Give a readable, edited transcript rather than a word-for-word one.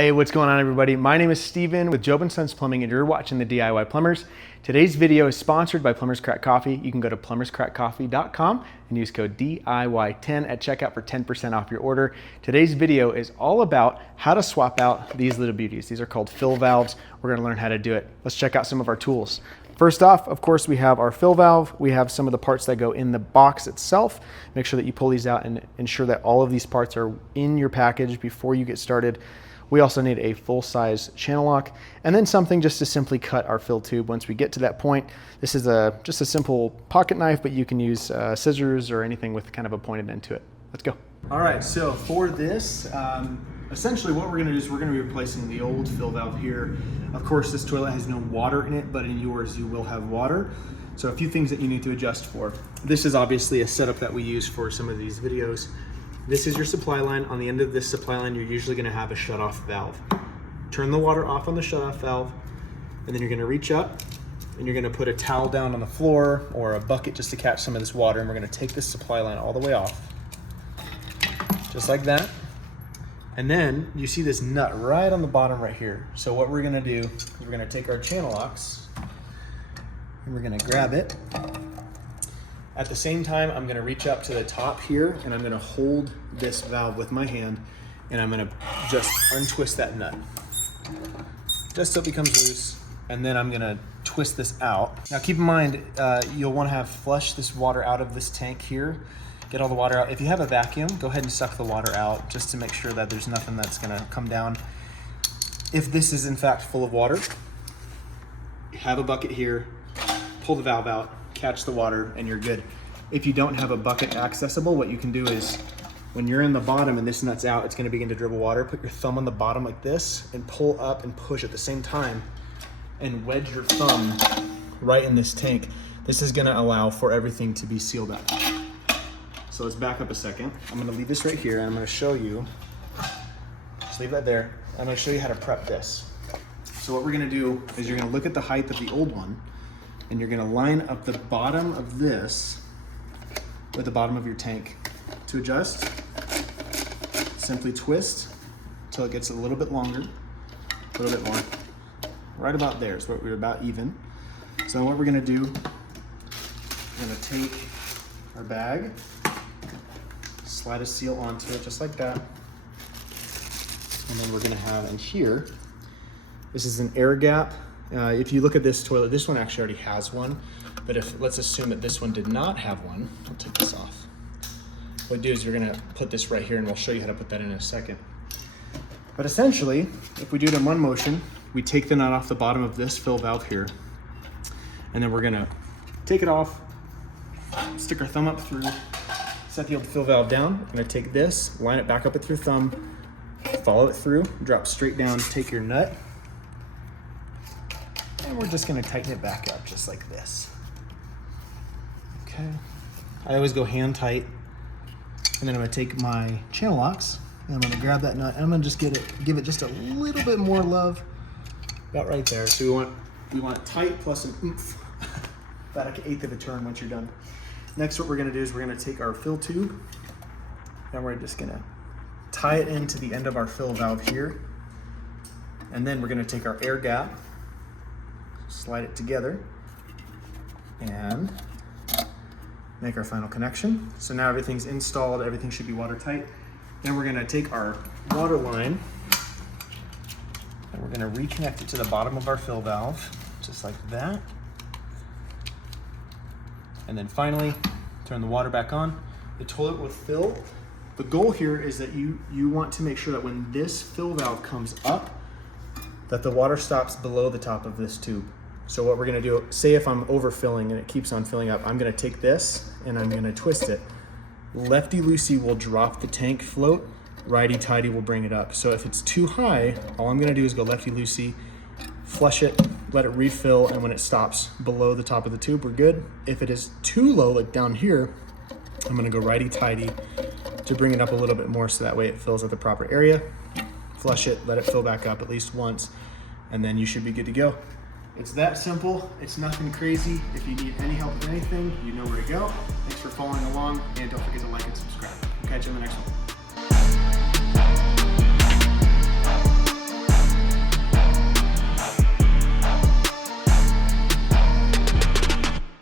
Hey, what's going on everybody? My name is Steven with Job & Sons Plumbing and you're watching the DIY Plumbers. Today's video is sponsored by Plumbers Crack Coffee. You can go to plumberscrackcoffee.com and use code DIY10 at checkout for 10% off your order. Today's video is all about how to swap out these little beauties. These are called fill valves. We're gonna learn how to do it. Let's check out some of our tools. First off, of course, we have our fill valve. We have some of the parts that go in the box itself. Make sure that you pull these out and ensure that all of these parts are in your package before you get started. We also need a full-size channel lock and then something just to simply cut our fill tube once we get to that point. This is just a simple pocket knife, but you can use scissors or anything with kind of a pointed end to it. Let's go. All right, so for this, essentially what we're gonna do is we're gonna be replacing the old fill valve here. Of course, this toilet has no water in it, but in yours you will have water. So a few things that you need to adjust for. This is obviously a setup that we use for some of these videos. This is your supply line. On the end of this supply line, you're usually gonna have a shutoff valve. Turn the water off on the shutoff valve, and then you're gonna reach up and you're gonna put a towel down on the floor or a bucket just to catch some of this water, and we're gonna take this supply line all the way off, just like that. And then you see this nut right on the bottom right here. So what we're gonna do is we're gonna take our channel locks and we're gonna grab it. At the same time, I'm gonna reach up to the top here and I'm gonna hold this valve with my hand and I'm gonna just untwist that nut, just so it becomes loose. And then I'm gonna twist this out. Now keep in mind, you'll wanna have flush this water out of this tank here. Get all the water out. If you have a vacuum, go ahead and suck the water out just to make sure that there's nothing that's gonna come down. If this is in fact full of water, have a bucket here, pull the valve out, catch the water, and you're good. If you don't have a bucket accessible, what you can do is when you're in the bottom and this nut's out, it's gonna begin to dribble water. Put your thumb on the bottom like this and pull up and push at the same time and wedge your thumb right in this tank. This is gonna allow for everything to be sealed up. So let's back up a second. I'm gonna leave this right here and I'm gonna show you, just leave that there. I'm gonna show you how to prep this. So what we're gonna do is you're gonna look at the height of the old one and you're gonna line up the bottom of this with the bottom of your tank. To adjust, simply twist until it gets a little bit longer, a little bit more. Right about there is what we're about even. So what we're gonna do, we're gonna take our bag, slide a seal onto it just like that. And then we're gonna have in here, this is an air gap. If you look at this toilet, this one actually already has one, but let's assume that this one did not have one. I'll take this off. What we do is you're gonna put this right here and we'll show you how to put that in a second. But essentially, if we do it in one motion, we take the nut off the bottom of this fill valve here, and then we're gonna take it off, stick our thumb up through, set the old fill valve down. I'm gonna take this, line it back up with your thumb, follow it through, drop straight down, take your nut, and we're just gonna tighten it back up just like this. Okay. I always go hand tight, and then I'm gonna take my channel locks and I'm gonna grab that nut and I'm gonna just give it just a little bit more love, about right there. So we want it tight plus an oomph, about like an eighth of a turn once you're done. Next, what we're gonna do is we're gonna take our fill tube and we're just gonna tie it into the end of our fill valve here, and then we're gonna take our air gap, slide it together, and make our final connection. So now everything's installed, everything should be watertight. Then we're gonna take our water line and we're gonna reconnect it to the bottom of our fill valve, just like that. And then finally, turn the water back on. The toilet will fill. The goal here is that you want to make sure that when this fill valve comes up, that the water stops below the top of this tube. So what we're gonna do, say if I'm overfilling and it keeps on filling up, I'm gonna take this and I'm gonna twist it. Lefty-loosey will drop the tank float, righty-tighty will bring it up. So if it's too high, all I'm gonna do is go lefty-loosey, flush it, let it refill, and when it stops below the top of the tube, we're good. If it is too low, like down here, I'm gonna go righty-tighty to bring it up a little bit more so that way it fills at the proper area. Flush it, let it fill back up at least once, and then you should be good to go. It's that simple. It's nothing crazy. If you need any help with anything, you know where to go. Thanks for following along, and don't forget to like and subscribe. We'll catch you in the next one.